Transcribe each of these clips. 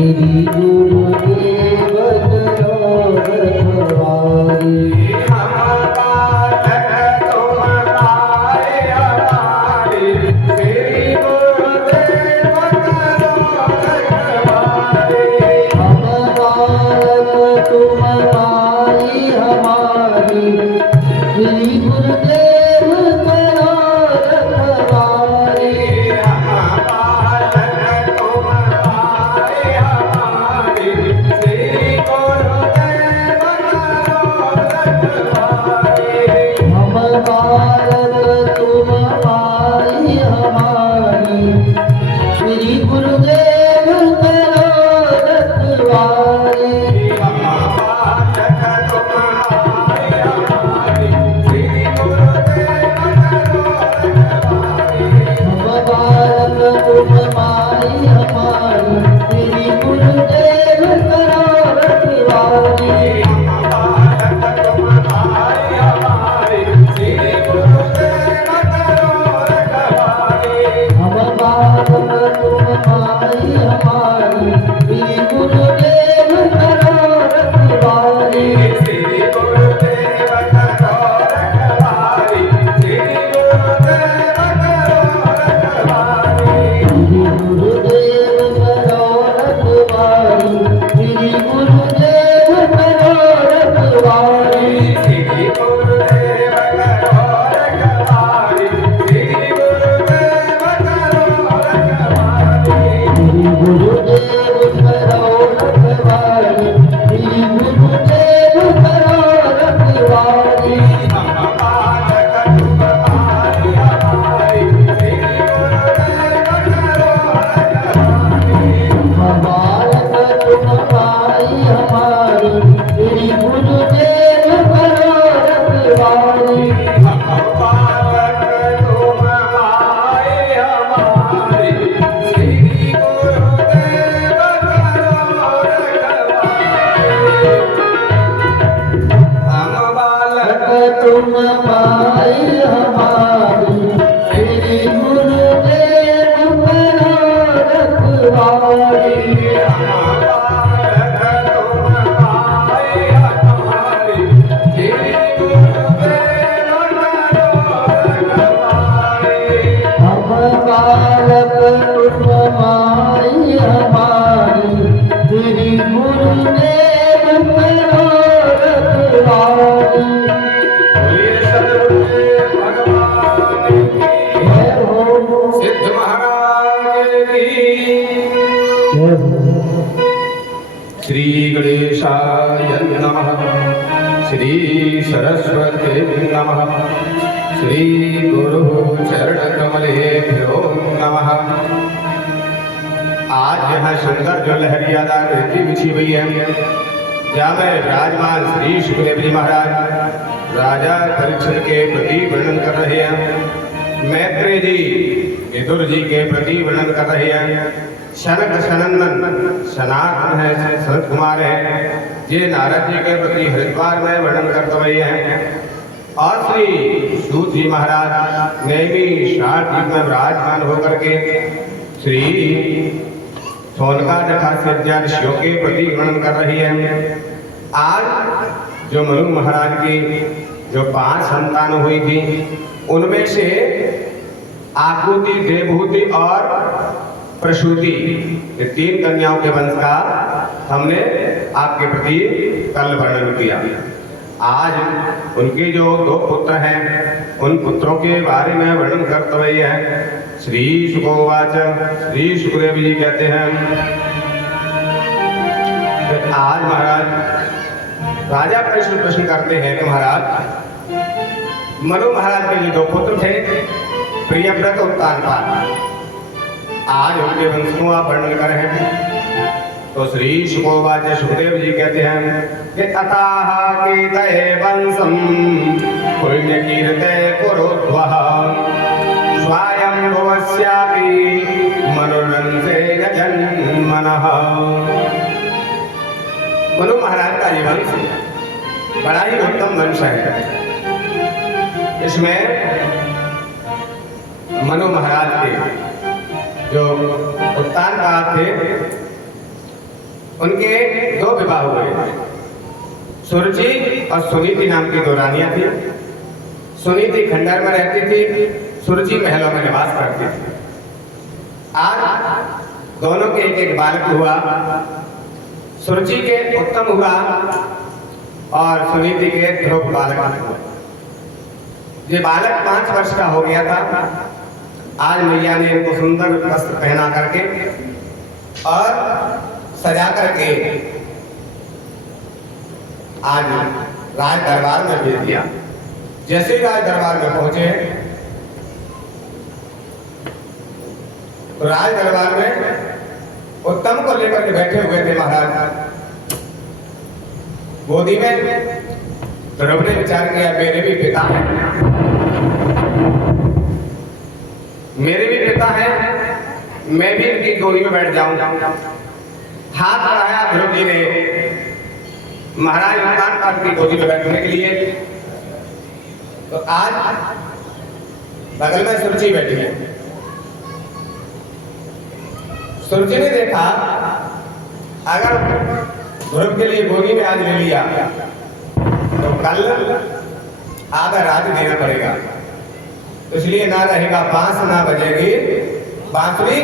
श्री गुरुदेव करो रखवारी। श्री गणेशाय नमः। श्री सरस्वती नमः। श्री गुरु चरण कमलेभ्यो नमः। आज यहाँ सुंदर जो लहरियादार रीति बिछी हुई है, जहाँ में विराजमान श्री सुखदेव जी महाराज राजा परीक्षित के प्रति वर्णन कर रहे हैं। मैत्रेय जी विदुर जी के प्रति वर्णन कर रहे हैं। शनक सनंदन सनातन है, सनत कुमार है, ये नारद जी के प्रति हरिद्वार में वर्णन करते हुए हैं। और श्री सूत जी महाराज नैमी शाट युग में विराजमान होकर के श्री सोनका जटा से ऋषियों के प्रति वर्णन कर रही है। आज जो मनु महाराज की जो 5 संतान हुई थी, उनमें से आकुति, देवहूति और प्रसूति, ये 3 कन्याओं के वंश का हमने आपके प्रति कल वर्णन किया। आज उनके जो 2 पुत्र हैं, उन पुत्रों के बारे में वर्णन करते हुए हैं। श्री सुखोवाच, श्री सुखदेव जी कहते हैं, आज महाराज राजा परीक्षित प्रश्न करते हैं कि महाराज मनु महाराज के जो 2 पुत्र थे, प्रियव्रत और उत्तानपाद, आज उनके वंश को आप वर्णन कर रहे हैं। तो श्री सुखोवाच, सुखदेव जी कहते हैं कि अताः कीर्तये वंशं पुण्य कीर्ते कुरुध्वः स्वायंभुवस्यापि मनुर्वंशेन जन्मनः। मनु महाराज का ये वंश बड़ा ही उत्तम वंश है। इसमें मनु महाराज के जो उत्तानपाद थे, उनके दो विवाह हुए। सुरुचि और सुनीति नाम की दो रानियां थी। सुनीति खंडहर में रहती थी, सुरुचि महलों में निवास करती थी। आज दोनों के एक एक बालक हुआ। सुरुचि के उत्तम हुआ और सुनीति के ध्रुव बालक हुआ। ये बालक 5 वर्ष का हो गया था। आज मैया ने इनको सुंदर वस्त्र पहना करके और सजा करके आज राज दरबार में भेज दिया। जैसे ही राज दरबार में पहुंचे तो राज दरबार में उत्तम को लेकर के बैठे हुए थे महाराज। गोदी में ध्रुव ने विचार किया, मेरे भी पिता हैं, मेरे भी पिता हैं, मैं भी इनकी गोदी में बैठ जाऊंगा। हाथ बढ़ाया ध्रुव जी ने महाराज उत्तानपाद की गोदी में बैठने के लिए। तो आज बगल में सुरुचि बैठी है। सुरुचि ने देखा अगर ध्रुव के लिए गोदी में आज ले लिया तो कल आधा रात देना पड़ेगा, इसलिए ना रहेगा बांस ना बजेगी बांसुरी।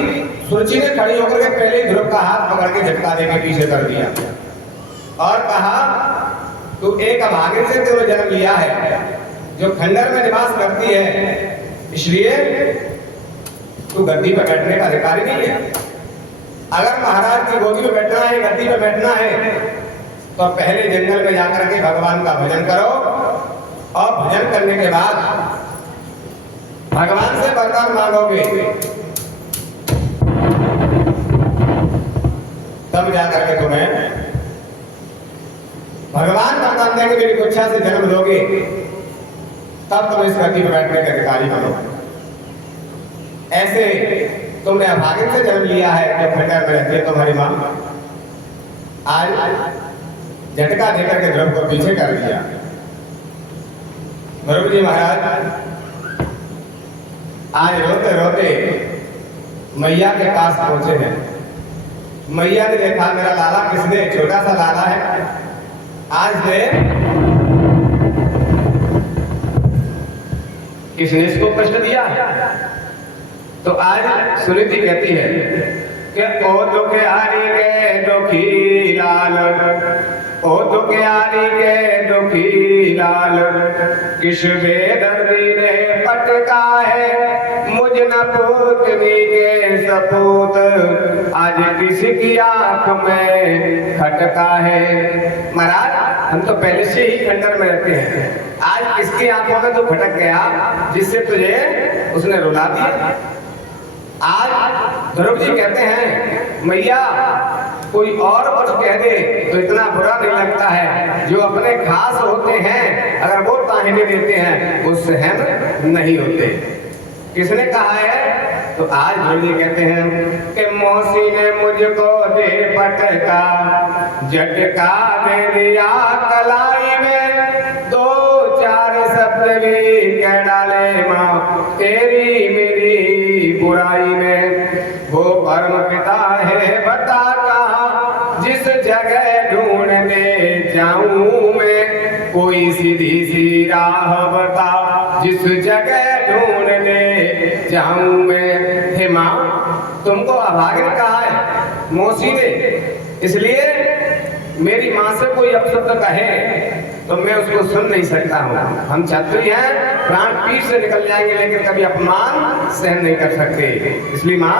सुरुचि ने खड़ी होकर के पहले ध्रुव का हाथ पकड़ के झटका देके पीछे कर दिया और कहा, तू एक अभागिन से तूने जन्म लिया है जो खंडहर में निवास करती है, इसलिए तू गद्दी पर बैठने का अधिकारी नहीं है। अगर महाराज की गोदी में बैठना है, गद्दी पे बैठना है, तो पहले जंगल में जाकर के भगवान का भजन करो और भजन करने के बाद भगवान से वरदान मांगोगे तब जाकर के तुम्हें भगवान वरदान देंगे, मेरी इच्छा से जन्म लोगे तब तुम इस गद्दी पर बैठने के अधिकारी बनोगे। ऐसे तुमने अभागिन से जन्म लिया है जो खंडहर में रहती है तुम्हारी मां। आज झटका देकर के ध्रुव को पीछे कर दिया। ध्रुव जी महाराज आज रोते रोते मैया के पास पहुंचे हैं। मैया ने देखा मेरा लाला किसने, छोटा सा लाला है, आज से किसने इसको कष्ट दिया। तो आज सुनीति कहती है कि ओ दुखियारी के दुखी लाल, ओ दुखियारी के दुखी लाल, किस बेदर्दी ने पटका है मुझ नपूतनी के सपूत, आज किसकी आंख में खटका है। महाराज हम तो पहले से ही खंडहर में रहते हैं, आज किसकी आंखों में तो खटक गया जिससे तुझे उसने रुला दिया। आज ध्रुव जी कहते हैं मैया कोई और कुछ कह दे तो इतना बुरा नहीं लगता है, जो अपने खास होते हैं अगर वो ताहिने देते हैं वो सहन नहीं होते। किसने कहा है? तो आज ध्रुव जी कहते हैं कि मौसी ने मुझको दे पटका, झटका दे दिया कलाई में, 2-4 शब्द भी कह डाले माँ तेरी मेरी बुराई में। वो परम पिता है बता कहाँ जिस जगह ढूंढने जाऊं मैं, कोई सीधी सी राह बता जिस जगह ढूंढने जाऊं मैं। हे माँ तुमको अभागिन कहा है मौसी ने, इसलिए मेरी माँ से कोई अपशब्द कहे तो मैं उसको सुन नहीं सकता हूँ। हम क्षत्रिय हैं, प्राण पीठ से निकल जाएंगे लेकिन कभी अपमान सहन नहीं कर सकते। इसलिए माँ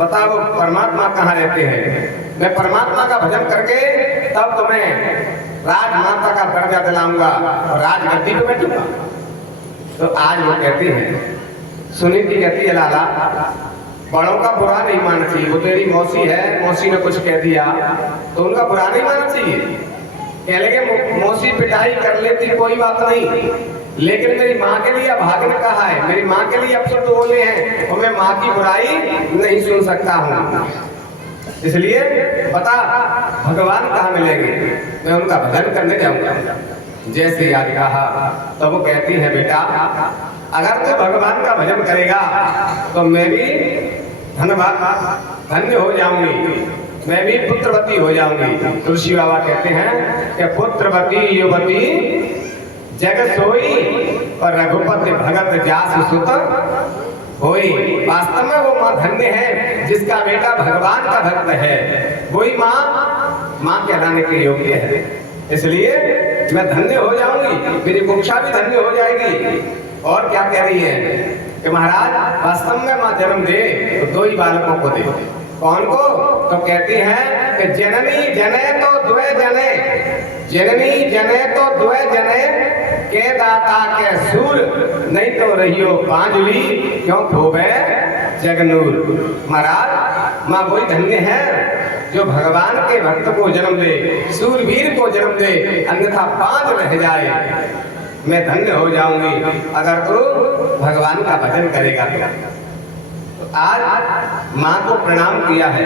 बता वो परमात्मा कहाँ रहते हैं, मैं परमात्मा का भजन करके तब तुम्हें राजमाता का दर्जा दिलाऊंगा और राजगद्दी पे बैठूंगा। तो आज वो कहती हैं, सुनीति कहती है लाला बड़ों का बुरा नहीं मानना चाहिए, वो तेरी मौसी है, मौसी ने कुछ कह दिया तो उनका बुरा नहीं मानना चाहिए। कह लगे मौसी पिटाई कर लेती कोई बात नहीं, लेकिन मेरी माँ के लिए अभागिन कहा है, मेरी माँ के लिए अपशब्द बोले हैं और मैं माँ की बुराई नहीं सुन सकता हूँ। इसलिए बता भगवान कहाँ मिलेंगे, मैं उनका भजन करने जाऊंगा। जैसे आज कहा तो वो कहती है बेटा अगर तू भगवान का भजन करेगा तो मैं भी धन्य हो जाऊंगी, मैं भी पुत्रवती हो जाऊंगी। तुलसी बाबा कहते हैं कि पुत्रवती युवती जग सोई और रघुपति भगत जास सुत होई। वास्तव में वो माँ धन्य है जिसका बेटा भगवान का भक्त है, वही माँ कहलाने के योग्य है। इसलिए मैं धन्य हो जाऊंगी, मेरी कुक्षा भी धन्य हो जाएगी। और क्या कह रही है कि महाराज वास्तव में माँ जन्म दे तो 2 ही बालकों को दे। कौन को? तो कहती है कि जननी जने तो द्वे जने, जननी जने तो द्वे जने के दाता के सूर, नहीं तो रहियो पांचली क्यों खोबे जगनूर। महाराज माँ वही धन्य है जो भगवान के भक्त को जन्म दे, सूरवीर को जन्म दे, अन्यथा 5 रह जाए। मैं धन्य हो जाऊंगी अगर तू भगवान का भजन करेगा। तो आज माँ को प्रणाम किया है,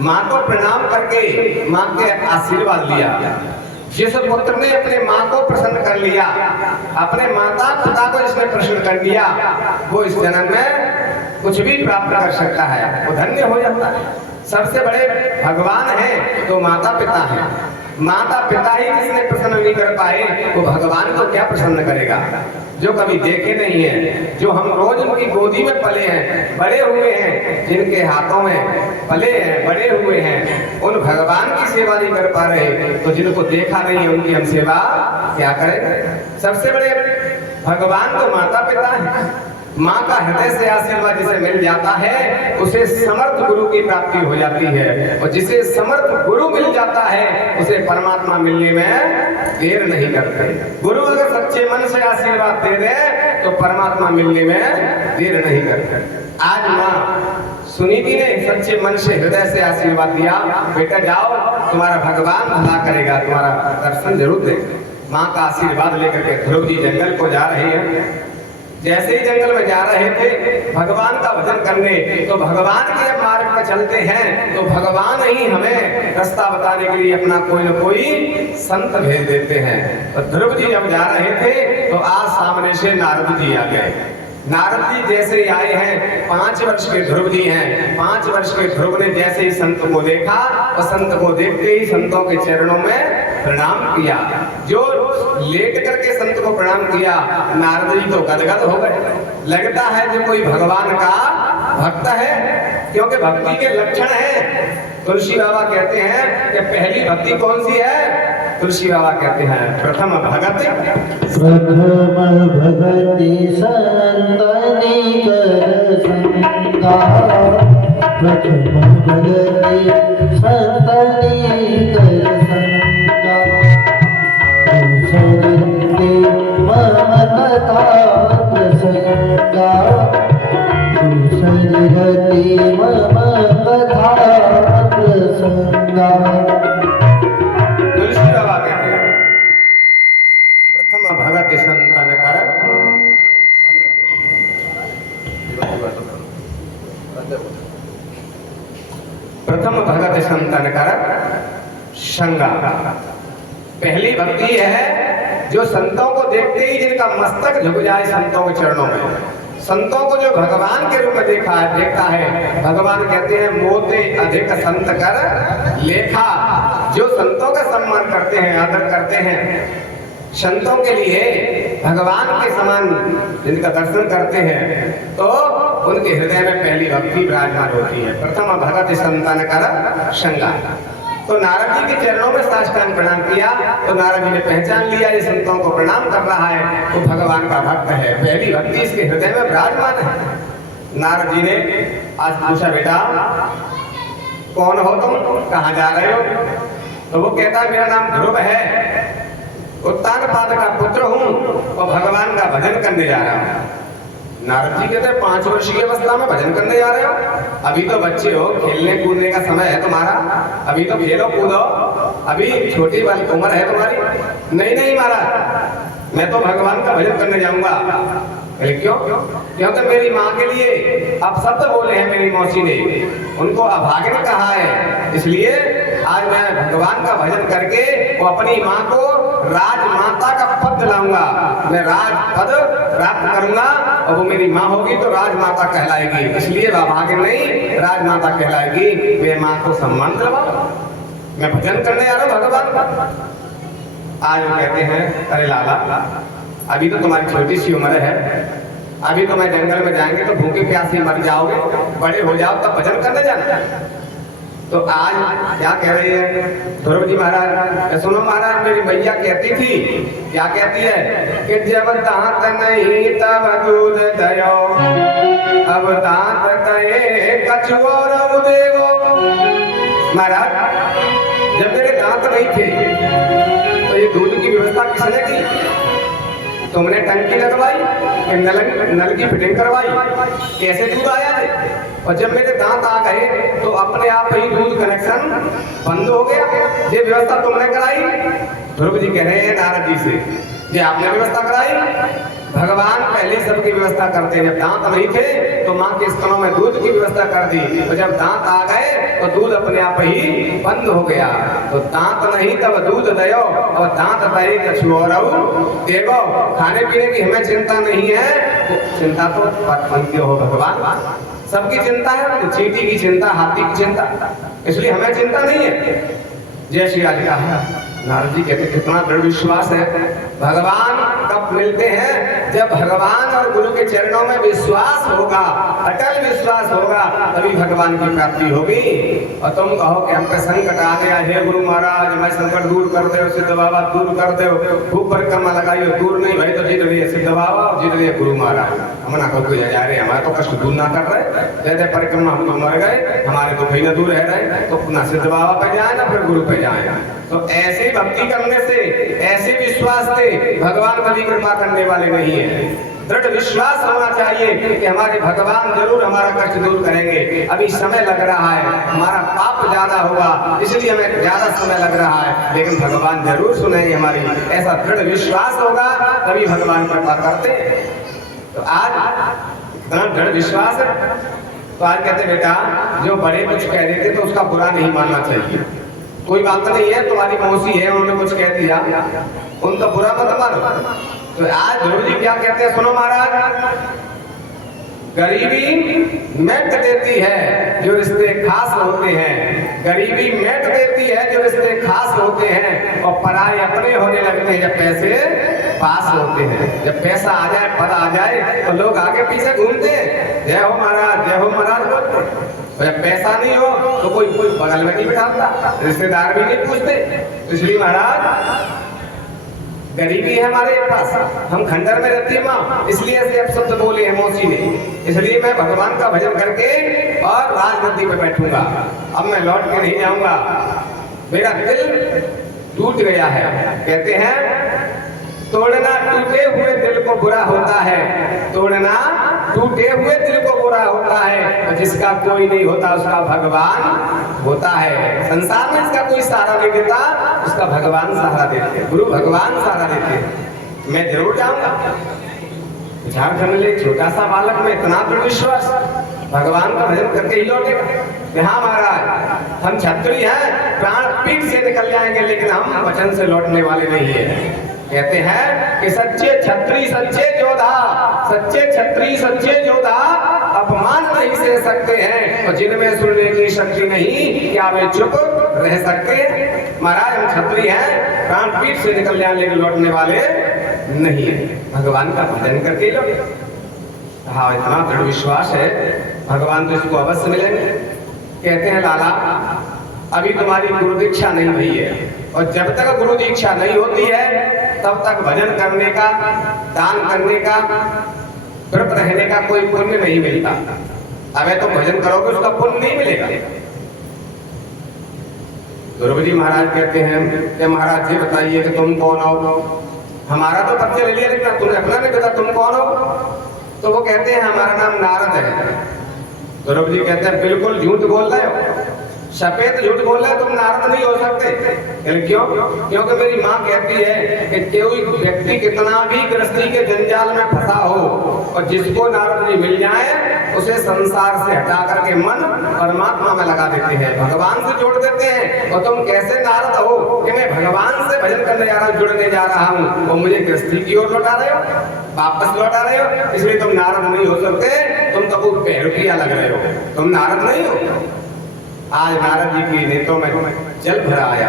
माँ को प्रणाम करके माँ के आशीर्वाद लिया। जिस पुत्र ने अपने माँ को प्रसन्न कर लिया, अपने माता पिता को जिसने प्रसन्न कर लिया, वो इस जन्म में कुछ भी प्राप्त कर सकता है, वो धन्य हो जाता है। सबसे बड़े भगवान हैं तो माता पिता हैं। माता पिता ही जिसने प्रसन्न नहीं कर पाए वो भगवान को क्या प्रसन्न करेगा? जो कभी देखे नहीं है, जो हम रोज उनकी गोदी में पले हैं, बड़े हुए हैं, जिनके हाथों में पले हैं, बड़े हुए हैं, उन भगवान की सेवा नहीं कर पा रहे, तो जिनको देखा नहीं है उनकी हम सेवा क्या करें? सबसे बड़े भगवान तो माता पिता है। माँ का हृदय से आशीर्वाद जिसे मिल जाता है उसे समर्थ गुरु की प्राप्ति हो जाती है, और जिसे समर्थ गुरु मिल जाता है उसे परमात्मा मिलने में देर नहीं करते। गुरु अगर सच्चे मन से आशीर्वाद दे दे तो परमात्मा मिलने में देर नहीं करते। आज माँ सुनीति ने सच्चे मन से हृदय से आशीर्वाद दिया, बेटा जाओ तुम्हारा भगवान भला करेगा, तुम्हारा दर्शन जरूर दे। माँ का आशीर्वाद लेकर के ध्रुव जी जंगल को जा रहे हैं। जैसे ही जंगल में जा रहे थे भगवान का भजन करने, तो भगवान के मार्ग पर चलते हैं तो भगवान ही हमें रास्ता बताने के लिए अपना कोई न कोई संत भेज देते हैं। तो ध्रुव जी जब जा रहे थे तो आज सामने से नारद जी आ गए। नारद जी जैसे ही आए हैं, 5 वर्ष के ध्रुव जी हैं। 5 वर्ष के ध्रुव ने जैसे ही संत को देखा और संत को देखते ही संतों के चरणों में प्रणाम किया। जो लेट करके संत को प्रणाम किया, नारद जी तो गदगद हो गए। लगता है जो कोई भगवान का भक्त है, क्योंकि भक्ति के लक्षण हैं। तुलसी बाबा कहते हैं कि पहली भक्ति कौन सी है? तुलसी बाबा कहते हैं प्रथम भगति संतनि कर संगा, प्रथम भगति संतनि कर संगा, दूसरे मम कथा प्रसंगा, दूसरी गति मम कथा प्रसंगा। तुलसी बाबा कहते हैं प्रथम भगति संतन कर, प्रथम भगति संतन कर संगा। पहली भक्ति है जो संतों को देखते ही जिनका मस्तक झुक जाए संतों के चरणों में। संतों को जो भगवान के रूप में देखता है, भगवान कहते हैं मोते अधिक संत कर लेखा। जो संतों का सम्मान करते हैं, आदर करते हैं, संतों के लिए भगवान के समान जिनका दर्शन करते हैं, तो उनके हृदय में पहली भक्ति विराजमान होती है। प्रथम भगति संतन कर संगा। तो नारद जी के चरणों में साष्टांग प्रणाम किया, तो नारद जी ने पहचान लिया ये संतों को प्रणाम कर रहा है तो भगवान का भक्त है, पहली भक्ति इसके हृदय में विराजमान है। नारद जी ने आज पूछा, बेटा कौन हो तुम, कहाँ जा रहे हो? तो वो कहता है मेरा नाम ध्रुव है, उत्तानपाद का पुत्र हूँ और भगवान का भजन करने जा रहा हूँ। नारद जी कहते हैं 5 वर्ष की अवस्था में भजन करने जा रहे हो? अभी तो बच्चे हो, खेलने कूदने का समय है तुम्हारा, अभी तो खेलो कूदो, अभी छोटी वाली उम्र है तुम्हारी। नहीं महाराज, मैं तो भगवान का भजन करने जाऊंगा। क्यों? क्योंकि मेरी माँ के लिए अब शब्द बोले हैं मेरी मौसी ने, उनको अभागिन कहा है, इसलिए आज मैं भगवान का भजन करके वो अपनी माँ को राजमाता का पद दिलाऊंगा, मैं राज पद प्राप्त करूंगा और वो मेरी माँ होगी तो राजमाता कहलाएगी, इसलिए भाग्य नहीं राजमाता कहलाएगी। मैं माँ को सम्मान दिलवाऊंगा, मैं भजन करने आ रहा हूँ भगवान का। आज वो कहते हैं अरे लाला अभी तो तुम्हारी छोटी सी उम्र है, अभी तो मैं जंगल में जाएंगे तो भूखे प्यासे मर जाओगे, बड़े हो जाओ तब भजन करने जाना। तो आज क्या कह रही है ध्रुव जी महाराज, सुनो महाराज मेरी मैया कहती थी, क्या कहती है कि जब दांत नहीं तब दूध दयो, अब दांत तये कछुआ देवो। महाराज जब मेरे दांत नहीं थे तो ये दूध की व्यवस्था किसने की? तुमने टंकी लगवाई, नल की फिटिंग करवाई, कैसे दूध आया थे? और जब मेरे दांत आ गए तो अपने आप ही दूध कनेक्शन बंद हो गया, ये व्यवस्था तुमने कराई? ध्रुव जी कह रहे हैं नारद जी से, ये आपने व्यवस्था कराई? भगवान पहले सबकी व्यवस्था करते हैं। जब दांत नहीं थे तो माँ के स्तनों में दूध की व्यवस्था कर दी, और जब दांत आ गए तो दूध अपने आप ही बंद हो गया। तो दांत नहीं तब दूध दयो, और दांत दे कछुआ देवो। खाने पीने की हमें चिंता नहीं है, तो चिंता तो बंद हो भगवान, सबकी चिंता है, तो चींटी की चिंता, हाथी की चिंता, इसलिए हमें चिंता नहीं है। जय श्री राज का नारद जी कहते कितना दृढ़ विश्वास है। भगवान कब मिलते हैं? जब भगवान और गुरु के चरणों में विश्वास होगा, अटल विश्वास होगा, तभी भगवान की प्राप्ति होगी। और तुम कहो कि हमका संकट आ गया, हे गुरु महाराज मैं संकट दूर कर दो, सिद्ध बाबा दूर कर दो, खूब परिक्रमा लगाइयो, दूर नहीं भाई तो जीत रही सिद्ध बाबा और जीत रही गुरु महाराज। हम ना कहो जा रहे हमारे तो कष्ट दूर ना कर रहे, जैसे परिक्रमा हम तो मर गए, हमारे तो कहीं ना दूर रह रहे, तो ना सिद्ध बाबा पे जाए ना फिर गुरु पे जाए। तो ऐसे भक्ति करने से, ऐसे विश्वास से भगवान कभी कृपा करने वाले नहीं है। दृढ़ विश्वास होना चाहिए कि हमारे भगवान जरूर हमारा कष्ट दूर करेंगे। अभी समय लग रहा है, हमारा पाप ज्यादा होगा इसलिए हमें ज्यादा समय लग रहा है, लेकिन भगवान जरूर सुनेंगे हमारी, ऐसा दृढ़ विश्वास होगा तभी भगवान कृपा करते हैं। तो आज इतना दृढ़ विश्वास है। तो आज कहते बेटा जो बड़े कुछ कह देते तो उसका बुरा नहीं मानना चाहिए, कोई बात नहीं है, तुम्हारी मौसी है उन्होंने कुछ कह दिया, उनका बुरा मत मानो। तो आज ध्रुव जी क्या कहते हैं सुनो महाराज, गरीबी मेट देती है जो रिश्ते खास होते हैं, गरीबी मेट देती है जो रिश्ते खास होते हैं, और पराये अपने होने लगते हैं जब पैसे पास होते हैं। जब पैसा आ जाए, पद आ जाए तो लोग आगे पीछे घूमते हैं, जय हो महाराज जय हो महाराज बोलते। जब पैसा नहीं हो तो कोई बगल में नहीं बिठाता, रिश्तेदार भी नहीं पूछते। इसलिए महाराज गरीबी है हमारे पास, हम खंडर में रहती है माँ, इसलिए ऐसे अपशब्द बोले हैं मौसी ने। इसलिए मैं भगवान का भजन करके और राजगद्दी पे बैठूंगा, अब मैं लौट के नहीं जाऊंगा, मेरा दिल टूट गया है। कहते हैं तोड़ना टूटे हुए दिल को बुरा होता है, तोड़ना टूटे हुए दिल को बुरा होता है, और जिसका कोई नहीं होता उसका भगवान होता है। संसार में इसका कोई सहारा नहीं देता, उसका भगवान सहारा देते, गुरु भगवान सहारा देते। मैं जरूर जाऊंगा झारखंड में, छोटा सा बालक में इतना दृढ़ विश्वास, भगवान का भजन करके ही लौटेगा। हाँ महाराज हम क्षत्रिय हैं, प्राण पीठ से निकल जाएंगे, लेकिन हम वचन से लौटने वाले नहीं है। कहते हैं कि सच्चे क्षत्रिय सच्चे योद्धा, सच्चे क्षत्रिय सच्चे योद्धा अपमान नहीं सह सकते हैं, और जिनमें सुनने की शक्ति नहीं क्या वे चुप रह सकते हैं? महाराज हम क्षत्रिय हैं, प्राण पीठ से निकल जाए लेकिन लौटने वाले नहीं है, भगवान का भजन करके लौटे। हाँ इतना दृढ़ विश्वास है, भगवान तो इसको अवश्य मिलेंगे। कहते हैं लाला अभी तुम्हारी गुरु दीक्षा नहीं हुई है, और जब तक गुरु दीक्षा नहीं होती है तब तक भजन करने का, दान करने का, व्रत रहने का कोई पुण्य नहीं मिलता। अबे तो भजन करोगे उसका पुण्य नहीं मिलेगा। ध्रुव जी महाराज कहते हैं कि महाराज जी बताइए कि तुम कौन हो? हमारा तो परिचय ले लिया लेकिन तुमने अपना नहीं पता तुम कौन हो? तो वो कहते हैं हमारा नाम नारद है। ध्रुव जी कहते हैं बिल्कुल झूठ बोल रहे हो, सफेद झूठ बोला तुम नारद नहीं हो सकते। क्यों? क्योंकि मेरी माँ कहती है कि कोई व्यक्ति कितना भी गृहस्थी के जंजाल में फंसा हो और जिसको नारद जी मिल जाए उसे संसार से हटा करके मन परमात्मा में लगा देते हैं, भगवान से जोड़ देते हैं। और तुम कैसे नारद हो कि मैं भगवान से भजन करने जा रहा हूँ, जुड़ने जा रहा हूँ, और मुझे गृहस्थी की ओर लौटा रहे हो, वापस लौटा रहे हो, इसलिए तुम नारद नहीं हो सकते। तुम तो बहुत बेरुपिया लग रहे हो, तुम नारद नहीं हो। आज नारद जी की नेत्रों में जल भरा आया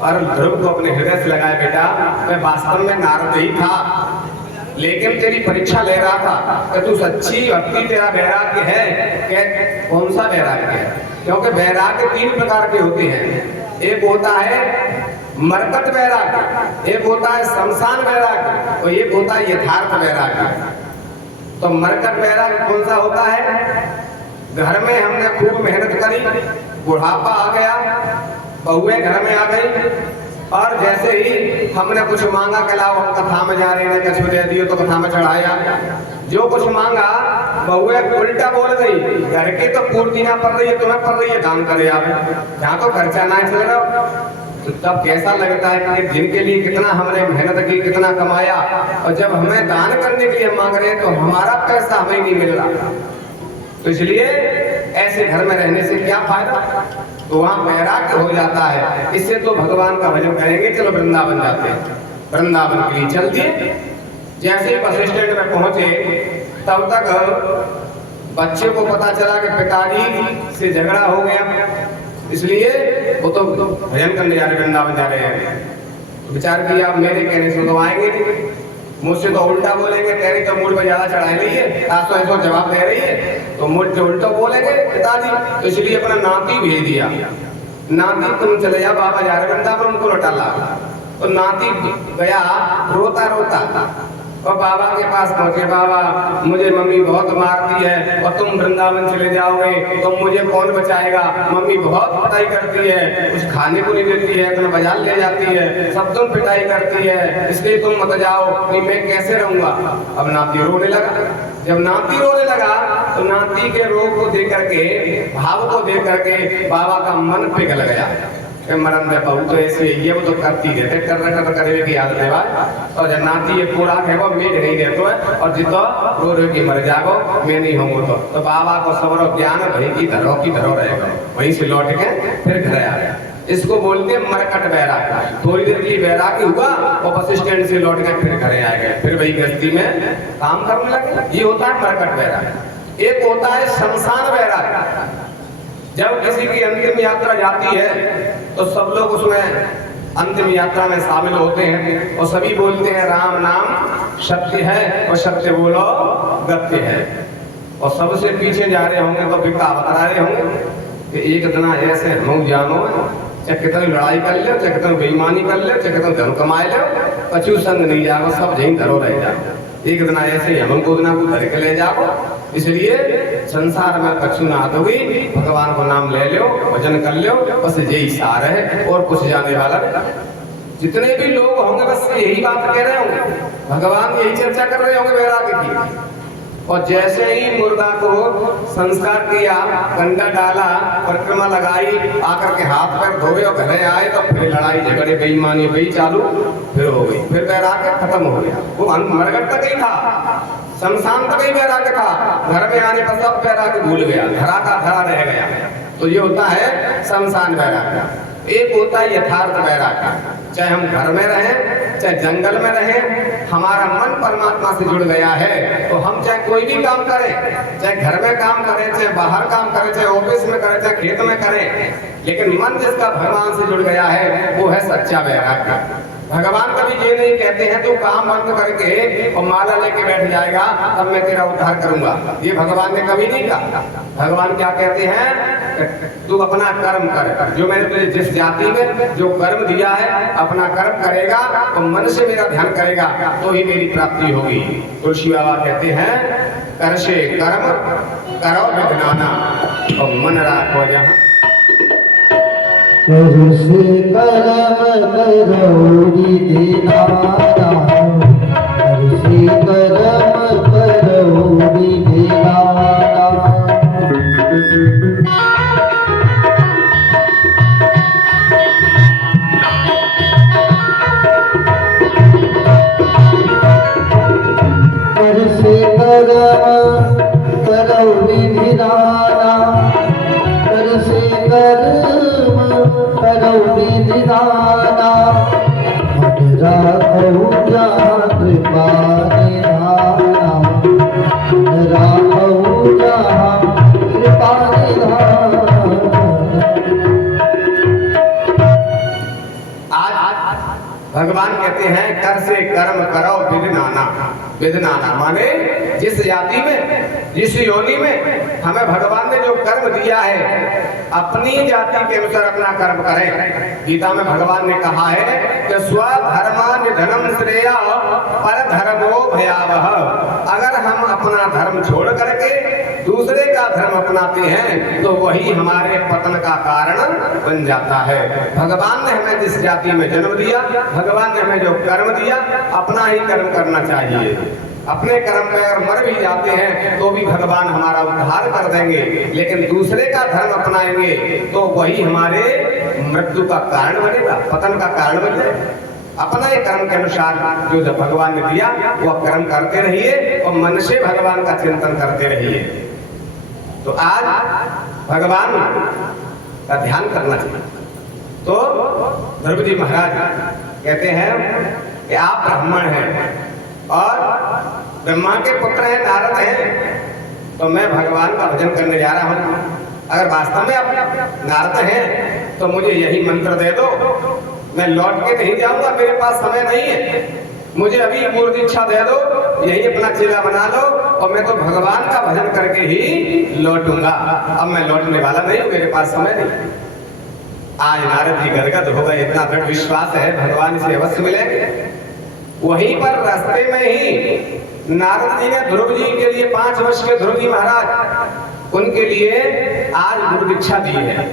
और ध्रुव को अपने हृदय से लगाया, बेटा मैं वास्तव में नारद ही था, लेकिन तेरी परीक्षा ले रहा था कि तू सच्ची भक्ति तेरा वैराग्य है कि कौन सा वैराग्य है। क्योंकि वैराग्य 3 प्रकार के होते हैं। एक होता है मरकट वैराग्य, एक होता है शमशान वैराग्य और एक होता है यथार्थ वैराग्य। तो मरकट वैराग्य कौन सा होता है? घर में हमने खूब मेहनत करी, बुढ़ापा आ गया, बहुएं घर में आ गई और जैसे ही हमने कुछ मांगा के लाओ हम कथा में जा रहे हैं, कुछ दे दियो तो कथा में चढ़ाया, जो कुछ मांगा बहुएं उल्टा बोल गई, घर की तो पूर्ति ना पड़ रही है, तुम्हें पड़ रही है, दान करे आप, जहाँ तो खर्चा ना चल रहा। तो तब कैसा लगता है कि जिनके लिए कितना हमने मेहनत की, कितना कमाया, और जब हमें दान करने के लिए मांग रहे हैं तो हमारा पैसा हमें नहीं मिल रहा। तो इसलिए ऐसे घर में रहने से क्या फायदा? तो वहां वैराग्य हो जाता है। इससे तो भगवान का भजन करेंगे, चलो वृंदावन जाते हैं, वृंदावन के लिए चल दिए। जैसे ही बस स्टैंड में पहुंचे तब तक बच्चे को पता चला कि पिताजी से झगड़ा हो गया, इसलिए वो तो भजन करने जा रहे, वृंदावन जा रहे हैं। विचार किया मेरे कहने से तो आएंगे, मुझसे तो उल्टा बोलेंगे, तेरी तो मूड में ज्यादा चढ़ाई नहीं है, आज तो ऐसा जवाब दे रही है, तो मुझ से उल्टा बोलेंगे पिताजी। तो इसलिए अपना नाती भेज दिया, नाती तुम चले जा बाबा जा रहे वृंदावन, उनको लौटा ला। तो नाती गया रोता रोता और बाबा के पास पहुंचे, बाबा मुझे मम्मी बहुत मारती है और तुम वृंदावन चले जाओगे तो मुझे कौन बचाएगा, मम्मी बहुत पिटाई करती है, कुछ खाने को नहीं देती है, तुम्हें बाजार ले जाती है, सब तुम पिटाई करती है, इसलिए तुम मत जाओ, नहीं मैं कैसे रहूंगा। अब नाती रोने लगा। जब नाती रोने लगा तो नाती के रोग को देख करके, भाव को देख करके बाबा का मन पिघल गया। मरण में बहू तो ऐसे ये वो तो करती रहते, कर करे की आदत है बात। और जब नाती ये पूरा है वो मेघ नहीं रहते है और जितो रो रो की मर जागो मैं नहीं होंगे तो बाबा को सबरो ज्ञान भाई की धरो रहेगा, वहीं से लौट के फिर घर आ गया। इसको बोलते हैं मरकट वैराग्य। थोड़ी देर के लिए वैराग्य हुआ और बस स्टैंड से लौट के फिर घरे आ गए, फिर वही गृहस्थी में काम करने लगे। ये होता है मरकट वैराग्य। एक होता है शमशान वैराग्य। जब किसी की अंतिम यात्रा जाती है तो सब लोग उसमें अंतिम यात्रा में शामिल होते हैं और सभी बोलते हैं राम नाम सत्य है और सत्य बोलो गत्य है। और सबसे पीछे जा रहे होंगे तो बिका बता रहे होंगे कि एक दिन ऐसे हम जानो, चाहे कितनी लड़ाई कर ले, चाहे कितनी बेईमानी कर ले, चाहे कितना धन कमाए ले, कछु संग नहीं जाओ, सब यहीं धरो रह जाओ। एक दिन ऐसे हमको दिन को धर के ले जाओ। इसलिए संसार में कछु ना दोगी, भगवान को नाम ले लो, भजन कर लो, बस यही सार है और कुछ जाने वाला नहीं। जितने भी लोग होंगे बस यही बात कह रहे होंगे, भगवान यही चर्चा कर रहे होंगे वैराग्य की। और जैसे ही मुर्दा को संस्कार किया, गंगा डाला, परिक्रमा लगाई, आकर के हाथ पैर धोए और घरे आए तो फिर लड़ाई झगड़े बेईमानी वही चालू फिर हो गई, फिर वैराग्य खत्म हो गया। वो मरगट तक ही था, शमशान तक ही वैराग्य था, घर में आने पर सब वैराग्य भूल गया, धरा का धरा रह गया। तो ये होता है शमशान वैराग्य। एक होता है यथार्थ वैराग्य। चाहे हम घर में रहें, चाहे जंगल में रहें, हमारा मन परमात्मा से जुड़ गया है तो हम चाहे कोई भी काम करें, चाहे घर में काम करें, चाहे बाहर काम करें, चाहे ऑफिस में करें, चाहे खेत में करें, लेकिन मन जिसका भगवान से जुड़ गया है वो है सच्चा वैराग्य। भगवान कभी ये नहीं कहते हैं तू काम बंद करके और माला लेके बैठ जाएगा तब मैं तेरा उद्धार करूंगा, ये भगवान ने कभी नहीं कहा। भगवान क्या कहते हैं, तू अपना कर्म कर, जो मैंने तुझे जिस जाति में जो कर्म दिया है अपना कर्म करेगा तो मन से मेरा ध्यान करेगा तो ही मेरी प्राप्ति होगी। तुलसी बाबा कहते हैं कर से कर्म करो विज्ञाना और मन राखो यहाँ। कर से कर्म करोरी दीनाना, कर से कर्म करोरी दीनाना। विधि नाना करसे कर्म करो विधि नाना मन राखहु जहाँ कृपा निधाना मन राखहु जहाँ कृपा निधाना। भगवान कहते हैं कर से कर्म करो विधि नाना। विधि नाना माने जिस जाति में जिस योनि में हमें भगवान ने जो कर्म दिया है अपनी जाति के अनुसार अपना कर्म करें। गीता में भगवान ने कहा है कि स्वधर्मान्य धर्म श्रेया पर धर्मो भयावह। अगर हम अपना धर्म छोड़ करके दूसरे का धर्म अपनाते हैं तो वही हमारे पतन का कारण बन जाता है। भगवान ने हमें जिस जाति में जन्म दिया, भगवान ने हमें जो कर्म दिया, अपना ही कर्म करना चाहिए। अपने कर्म में अगर मर भी जाते हैं तो भी भगवान हमारा उद्धार कर देंगे, लेकिन दूसरे का धर्म अपनाएंगे तो वही हमारे मृत्यु का कारण बनेगा, पतन का कारण बन जाएगा। अपना ही कर्म के अनुसार जो भगवान ने दिया वह कर्म करते रहिए और मन से भगवान का चिंतन करते रहिए। तो आज भगवान का ध्यान करना चाहिए। तो ध्रुव जी महाराज कहते हैं कि आप ब्राह्मण हैं और ब्रह्मा के पुत्र हैं, नारद हैं, तो मैं भगवान का भजन करने जा रहा हूँ। अगर वास्तव में आप नारद हैं तो मुझे यही मंत्र दे दो, मैं लौट के नहीं जाऊंगा, मेरे पास समय नहीं है। मुझे अभी गुरु दीक्षा दे दो, यही अपना चेला बना लो और मैं तो भगवान का भजन करके ही लौटूंगा। अब मैं लौटने वाला नहीं हूँ, मेरे पास समय नहीं। आज नारद जी गदगद हो गए, इतना दृढ़ विश्वास है भगवान से अवश्य मिलेंगे। वहीं पर रास्ते में ही नारद जी ने ध्रुव जी के लिए 5 वर्ष के ध्रुव जी महाराज उनके लिए आज गुरु दीक्षा दी है।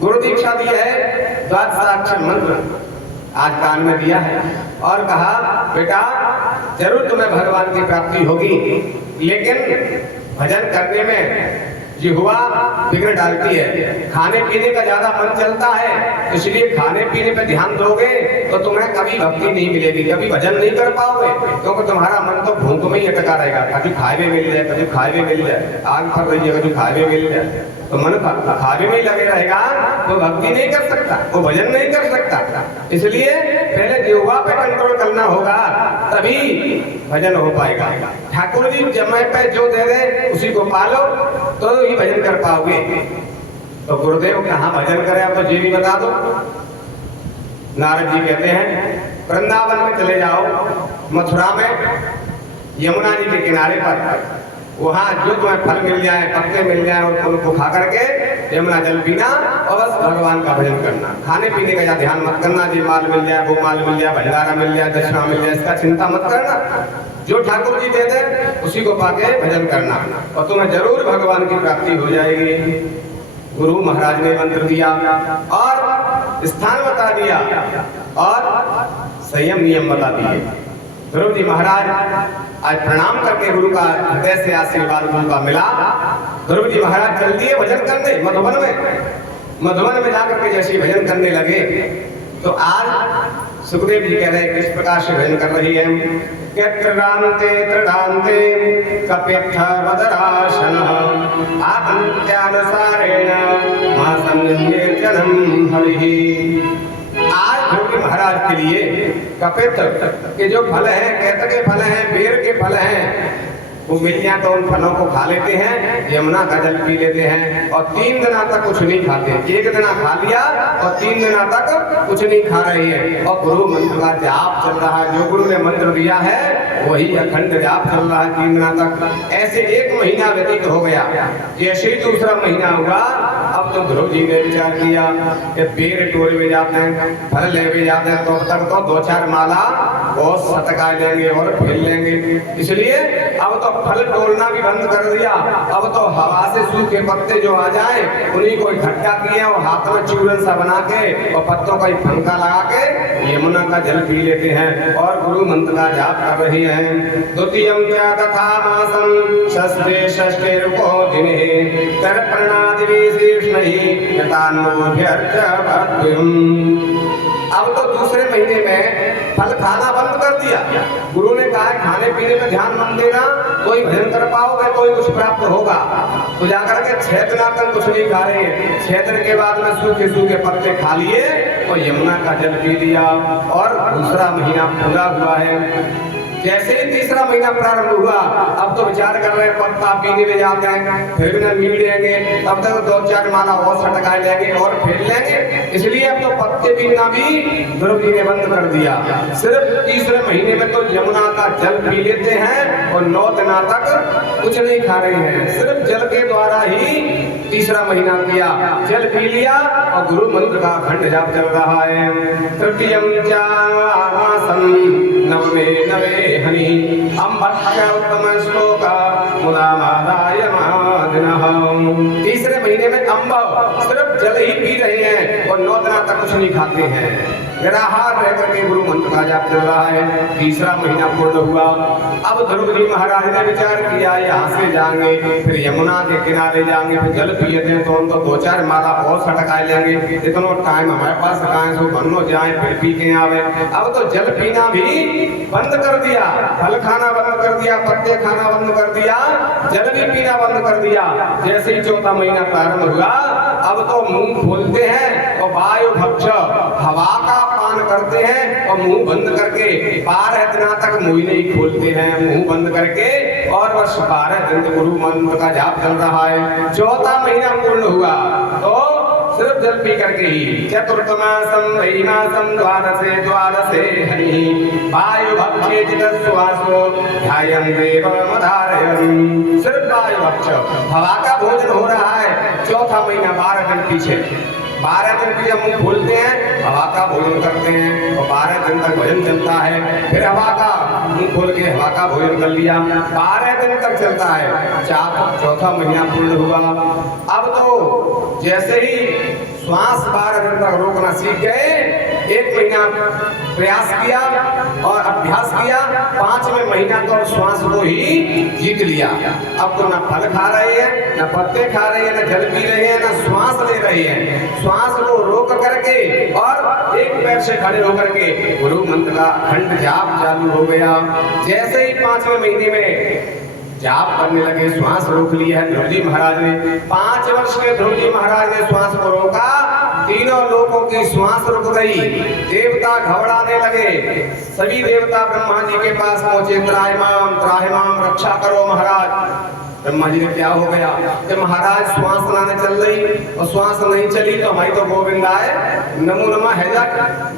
गुरु दीक्षा दी है, द्वादशाक्षर मंत्र आज कान में दिया है और कहा बेटा जरूर तुम्हें भगवान की प्राप्ति होगी, लेकिन भजन करने में जिह्वा बिगड़ डालती है, खाने पीने का ज्यादा मन चलता है, इसलिए खाने पीने पे ध्यान दोगे तो तुम्हें कभी भक्ति नहीं मिलेगी, कभी भजन नहीं कर पाओगे, क्योंकि तुम्हारा मन तो भूख में ही अटका रहेगा। कभी खावे मिल जाए, कभी खावे मिल जाए, आग पर रही है, कभी खावे मिल जाए, तो मन खावे में ही लगे रहेगा, तो भक्ति नहीं कर सकता, वो भजन नहीं कर सकता। इसलिए पहले जिह्वा पे कंट्रोल करना होगा, तभी भजन हो पाएगा। ठाकुर जी जमै पे जो दे दे उसी को पालो तो ही भजन कर पाओगे। तो गुरुदेव कहाँ भजन करें, आप तो जी भी बता दो। नारद जी कहते हैं वृंदावन में चले जाओ, मथुरा में यमुना जी के किनारे पर, वहाँ जो तुम्हें फल मिल जाए, पत्ते मिल जाए और उनको खा करके यमुना जल पीना और बस भगवान का भजन करना। खाने पीने का ध्यान मत करना, जी माल मिल जाए, वो माल मिल जाए, भंडारा मिल जाए, दक्षिणा मिल जाए, इसका चिंता मत करना। जो ठाकुर जी दे दे उसी को पाके भजन करना और तुम्हें जरूर भगवान की प्राप्ति हो जाएगी। गुरु महाराज ने मंत्र दिया और स्थान बता दिया और संयम नियम बता दिए। ध्रुव जी महाराज आज प्रणाम करके गुरु का हृदय से आशीर्वाद गुरु का मिला। ध्रुव जी महाराज चल दिए भजन करने मधुबन में जाकर के जैसे भजन करने लगे तो आज सुखदेव जी कह रहे हैं किस प्रकार से भजन कर रही है। त्रिडान्ते कपित्थ वदराशनः आत्मत्यानुसारेण महासंनिर्जनम् हरिः। आज ध्रुव महाराज के लिए कपित्थ के जो फल हैं, केतक के फल हैं, बेर के फल हैं, वो मिल जाए तो उन फलों को खा लेते हैं, यमुना का जल पी लेते हैं और 3 दिन तक कुछ नहीं खाते। 1 दिन खा लिया और 3 दिन तक कुछ नहीं खा रहे हैं और गुरु मंत्र का जाप चल रहा है। जो गुरु ने मंत्र दिया है वही अखंड जाप चल रहा है 3 दिन तक। ऐसे 1 महीना व्यतीत हो गया। जैसे ही दूसरा महीना हुआ अब तो ध्रुव जी ने विचार किया कि बेर टोरे में जाते हैं, फल ले भी जाते हैं, तो अब तक तो 2-4 माला बहुत सटका लेंगे और फेल लेंगे, इसलिए अब तो फल तोड़ना भी बंद कर दिया। अब तो हवा से सूखे पत्ते जो आ जाए उन्हीं को इकट्ठा किए और हाथ में चूरन सा बना के और पत्तों का फंका लगा के यमुना का जल पी लेते हैं और गुरु मंत्र का जाप कर रही हैं। द्वितीयं क्या तथा मासं षष्ठे रुको दिने तर्पणादि विशेषणहि यतान्नोभ्यर्च भक्तिम्। अब तो दूसरे महीने में फल खाना बंद कर दिया। गुरु ने कहा है खाने पीने में ध्यान मत देना, तो ही भजन कर पाओगे, तो ही कुछ प्राप्त होगा। तो जाकर के 6 दिन तक कुछ नहीं खा रहे हैं। 6 दिन के बाद में सूखे सूखे पत्ते खा लिए और यमुना का जल पी लिया और दूसरा महीना पूरा हुआ है। जैसे ही तीसरा महीना प्रारंभ हुआ, अब तो विचार कर रहे हैं पत्ता पीने ले जाते हैं, फिर भी न मील लेंगे, तब तक 2-4 माला और सटका लेंगे और फिर लेंगे। इसलिए अब तो पत्ते पीना भी ध्रुव जी ने बंद कर दिया। सिर्फ तीसरे महीने में तो यमुना का जल पी लेते हैं और 9 दिन तक कुछ नहीं खा रहे हैं। सिर्फ जल के द्वारा ही तीसरा महीना किया, जल पी लिया और गुरु मंत्र का अखंड जाप चल रहा है। तृतीयम चामासं नवमे नवे हनि अम्बक्ष उत्तम श्लोक मुदामादाय महादिनः। तीसरे महीने में अम्ब सिर्फ जल ही पी रहे हैं और 9 दिन तक कुछ नहीं खाते हैं। निराहार रह करके गुरु मंत्र का जाप चल रहा है। तीसरा महीना पूर्ण हुआ। अब ध्रुव जी महाराज ने विचार किया यहाँ से जाएंगे, फिर यमुना के किनारे जाएंगे, फिर जल पिए थे तो हम तो 2-4 माला और सटकाए लेंगे, इतना टाइम हमारे पास कहाँ सो बनो जाए फिर पी के आवे। अब तो जल पीना भी बंद कर दिया, फल खाना बंद कर दिया, पत्ते खाना बंद कर दिया, जल भी पीना बंद कर दिया। जैसे ही चौथा महीना प्रारंभ हुआ, अब तो मुंह खोलते हैं और वायु भक्ष हवा का पान करते हैं और मुंह बंद करके 12 दिन तक मुंह नहीं खोलते हैं, मुंह बंद करके, और बस 12 दिन गुरु मंत्र का जाप चल रहा है। चौथा महीना पूर्ण हुआ तो सिर्फ जल पी करके ही। चतुर्थमासं वैमासं द्वादशे हनि वायु भक्षे जितस्वासो ध्यायं देवमधारयन्। सिर्फ वायु भक्ष हवा का भोजन हो रहा है। चौथा महीना 12 दिन पीछे, 12 दिन पीछे मुंह खोलते हैं, हवा का भोजन करते हैं और 12 दिन तक भोजन चलता है। फिर हवा का मुंह खोल के हवा का भोजन कर लिया, 12 दिन तक चलता है। चौथा महीना पूर्ण हुआ। अब तो जैसे ही श्वास 12 दिन तक रोकना सीख गए, 1 महीना प्रयास किया और अभ्यास किया, 5वें महीना तो श्वास को ही जीत लिया। अब तो न फल खा रहे हैं, न पत्ते खा रहे हैं, न जल पी रहे हैं, न श्वास ले रहे हैं। श्वास को रोक करके और एक पैर से खड़े होकर के गुरु मंत्र का अखंड जाप चालू हो गया। जैसे ही 5वें महीने में जाप करने लगे, श्वास रोक लिया है ध्रुव जी महाराज ने। 5 वर्ष के ध्रुव जी महाराज ने श्वास को रोका, तीनों लोगों की श्वास रुक गई। देवता घबराने लगे, सभी देवता ब्रह्मा जी के पास पहुंचे, त्राहिमाम रक्षा करो महाराज। ब्रह्मा जी ने क्या हो गया कि महाराज श्वास लाने चल रही और श्वास नहीं चली तो हमारी तो गोविंद आए नमो नमः है जा।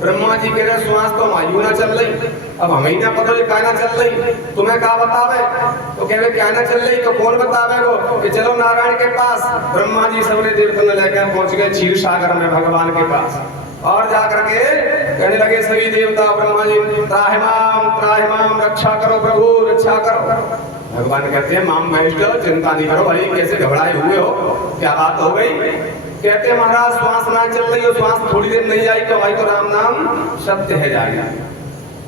ब्रह्मा जी कह रहे श्वास तो हमारी ना चल रही, अब हमें ना पता क्या ना चल रही, तुम्हें क्या बतावे? तो कह रहे क्या ना चल रही, तो कौन बतावे वो कि चलो नारायण के पास। ब्रह्मा जी सबने देवता में लेकर पहुंच गए क्षीर सागर में भगवान के पास और जाकर के कहने लगे सभी देवता ब्रह्मा जी त्राहिमाम रक्षा करो प्रभु रक्षा करो। भगवान कहते हैं माम वैष्णव चिंता नहीं करो, भाई कैसे घबराए हुए हो, क्या बात हो गई? कहते हैं महाराज श्वास ना चल रही हो, श्वास थोड़ी देर नहीं जाएगी तो भाई तो राम नाम सत्य है जाएगा।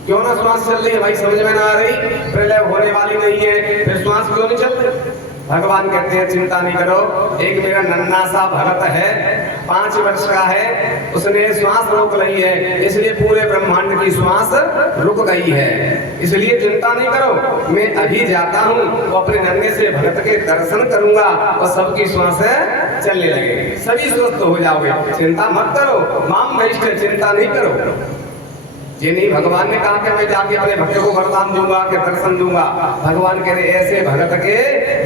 क्यों ना श्वास चल रही है भाई, समझ में ना आ रही, प्रलय होने वाली नहीं है, फिर श्वास क्यों नहीं चल रही? भगवान कहते हैं चिंता नहीं करो, एक मेरा नन्ना सा भगत है 5 वर्ष का है, उसने श्वास रोक रही है, इसलिए पूरे ब्रह्मांड की श्वास रुक गई है, इसलिए चिंता नहीं करो। मैं अभी जाता हूँ तो अपने नन्हे से भगत के दर्शन करूंगा और सबकी श्वास चलने लगेगी, सभी स्वस्थ हो जाओगे, चिंता मत करो। माम वैष्णव चिंता नहीं करो। ये नहीं भगवान ने कहा कि मैं जाके अपने भक्त को वरदान दूंगा कि दर्शन दूंगा। भगवान कह रहे ऐसे भगत के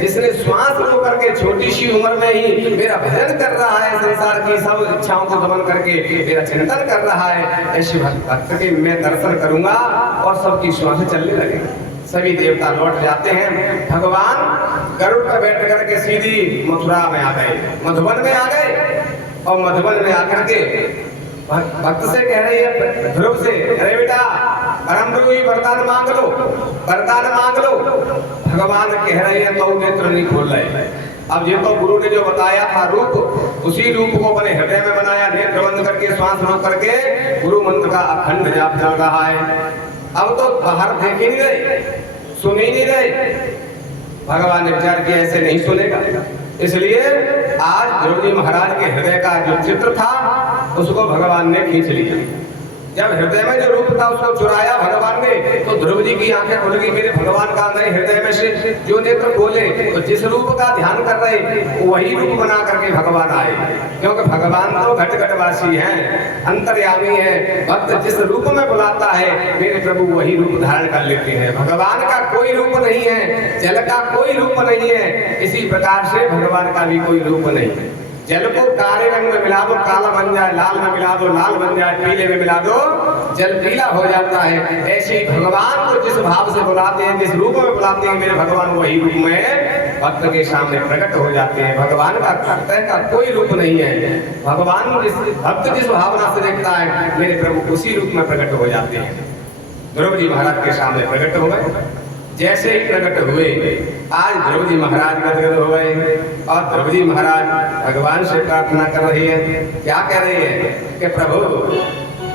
जिसने श्वास रोक करके छोटी सी उम्र में ही मेरा भजन कर रहा है, संसार की सब इच्छाओं को दमन करके मेरा चिंतन कर रहा है, ऐसे भक्त के मैं दर्शन करूंगा और सबकी श्वास चलने लगेगी। सभी देवता लौट जाते हैं। भगवान गरुड़ पर बैठ करके सीधी मथुरा में आ गए, मधुबन में आ गए और मधुबन में आकर के भक्त से कह रही है ध्रुव से, अरे बेटा परम गुरु वरदान मांग लो, वरदान मांग लो। भगवान कह रहे हैं तो नेत्र नहीं खोल रहे। अब ये तो गुरु ने जो बताया था रूप, उसी रूप को अपने हृदय में बनाया, नेत्र बंद करके श्वास रोक करके गुरु मंत्र का अखंड जाप चल रहा है। अब तो बाहर देख ही नहीं रहे, सुन ही नहीं रहे। भगवान ने विचार किया ऐसे नहीं सुनेगा, इसलिए आज ध्रुव जी महाराज के हृदय का जो चित्र था उसको भगवान ने खींच लिया। जब हृदय में जो रूप था उसको चुराया भगवान ने, तो ध्रुव जी की आंखें खुल गई, मेरे भगवान का अंदर हृदय में से जो नेत्र खोले, तो जिस रूप का ध्यान कर रहे वही रूप बना करके भगवान आए। क्योंकि भगवान तो घट घटवासी हैं, अंतर्यामी है। भक्त जिस रूप में बुलाता है मेरे प्रभु वही रूप धारण कर लेते हैं। भगवान का कोई रूप नहीं है, जल का कोई रूप नहीं है, इसी प्रकार से भगवान का भी कोई रूप नहीं है। जल को काले रंग में मिला दो काला बन जाए, लाल में मिला दो लाल बन जाए, पीले में मिला दो जल पीला हो जाता है। ऐसे ही भगवान को जिस भाव से बुलाते हैं, जिस रूप में बुलाते हैं मेरे भगवान वही रूप में भक्त के सामने प्रकट हो जाते हैं। भगवान का कर्तव्य का कोई रूप नहीं है। भगवान भक्त जिस भावना से देखता है मेरे प्रभु उसी रूप में प्रकट हो जाते हैं। ध्रुव जी महाराज के सामने प्रकट हो गए। जैसे ही प्रकट हुए आज ध्रुव जी महाराज गदगद हो गए और ध्रुव जी महाराज भगवान से प्रार्थना कर रही है। क्या कह रही है कि प्रभु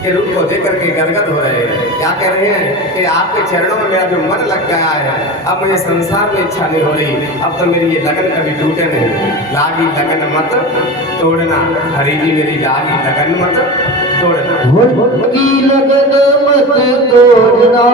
के रूप को देख करके गदगद हो रहे हैं। क्या कह रहे हैं कि आपके चरणों में मेरा जो मन लग गया है, अब मुझे संसार में इच्छा नहीं हो रही, अब तो मेरी ये लगन कभी टूटे नहीं। लागी लगन मत तोड़ना, हरि जी मेरी लागी लगन मत तोड़ना, की लगन मत तोड़ना,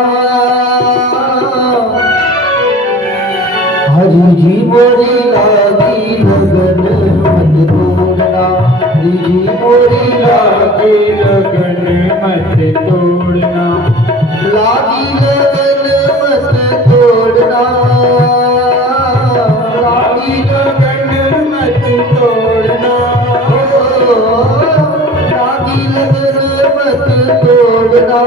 हरि जी मोरी लागी लगन मत तोड़ना, हरि जी मोरी लागी लगन मत तोड़ना, लागी लगन मत तोड़ना, लागी लगन मत तोड़ना, लागी लगन मत तोड़ना,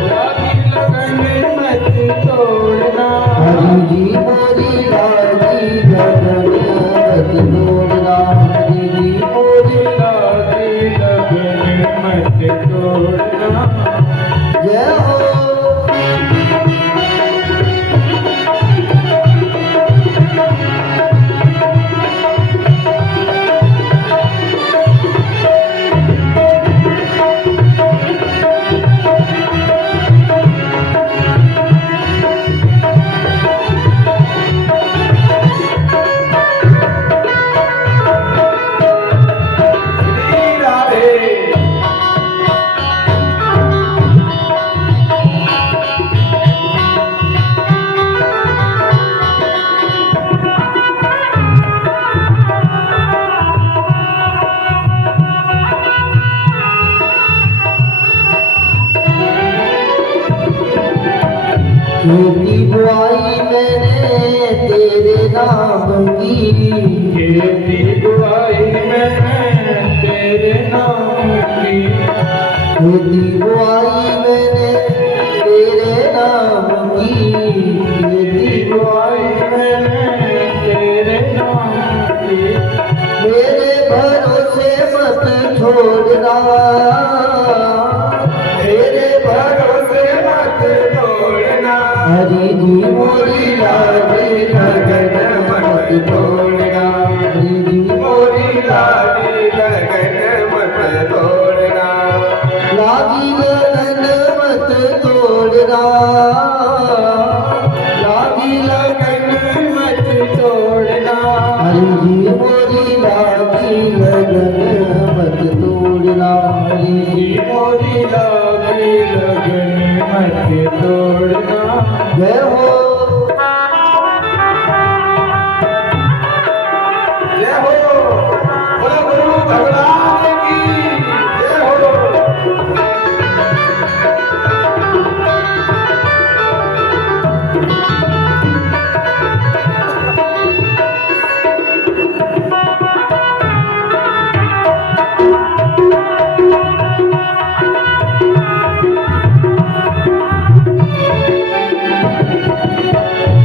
लागी लगन मत तोड़ना, हरि जी मोरी लागी लगन मत तोड़ना, हरि जी मोरी लागी लगन मत तोड़ना। जय हो खेती बुआई मैंने तेरे नाम की, खेती बुआई मैंने तेरे नाम की, खेती बुआई मैंने तेरे नाम की, खेती बुआई मैंने तेरे नाम की, मेरे भरोसे मत छोड़ना, मेरे भरोसे मत छोड़ना, हरि जी मोरी लागी लगन मत तोड़ना, हरि जी मोरी लागी लगन मत तोड़ना, लागी लगन मत तोड़ना, लागी लगन मत तोड़ना, हरि जी मोरी लागी लगन मत तोड़ना, हरि जी मोरी लागी लगन मत तोड़ना। जय हो जय हो, बोलो गुरु भगवान की जय हो।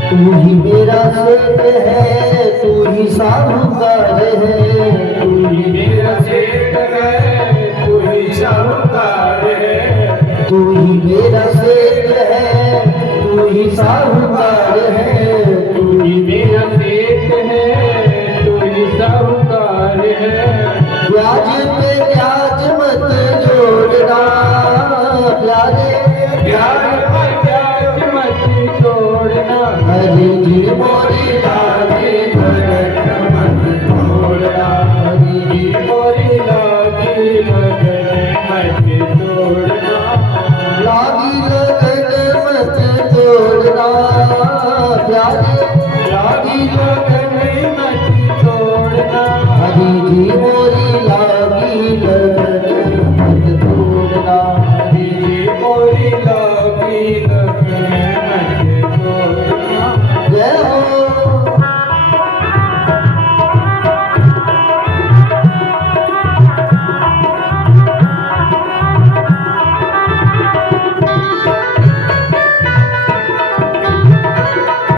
तू ही मेरा सेठ है, तू ही साहूकार है, तू ही मेरा सेठ है, तू ही साहूकार है, तू ही मेरा सेठ है, तू ही साहूकार है, तू ही मेरा सेठ है, तू ही साहूकार है, ब्याज पे ब्याज मत जोड़ना, प्यारे ब्याज पे ब्याज मत जोड़ना, हरि जी मोरी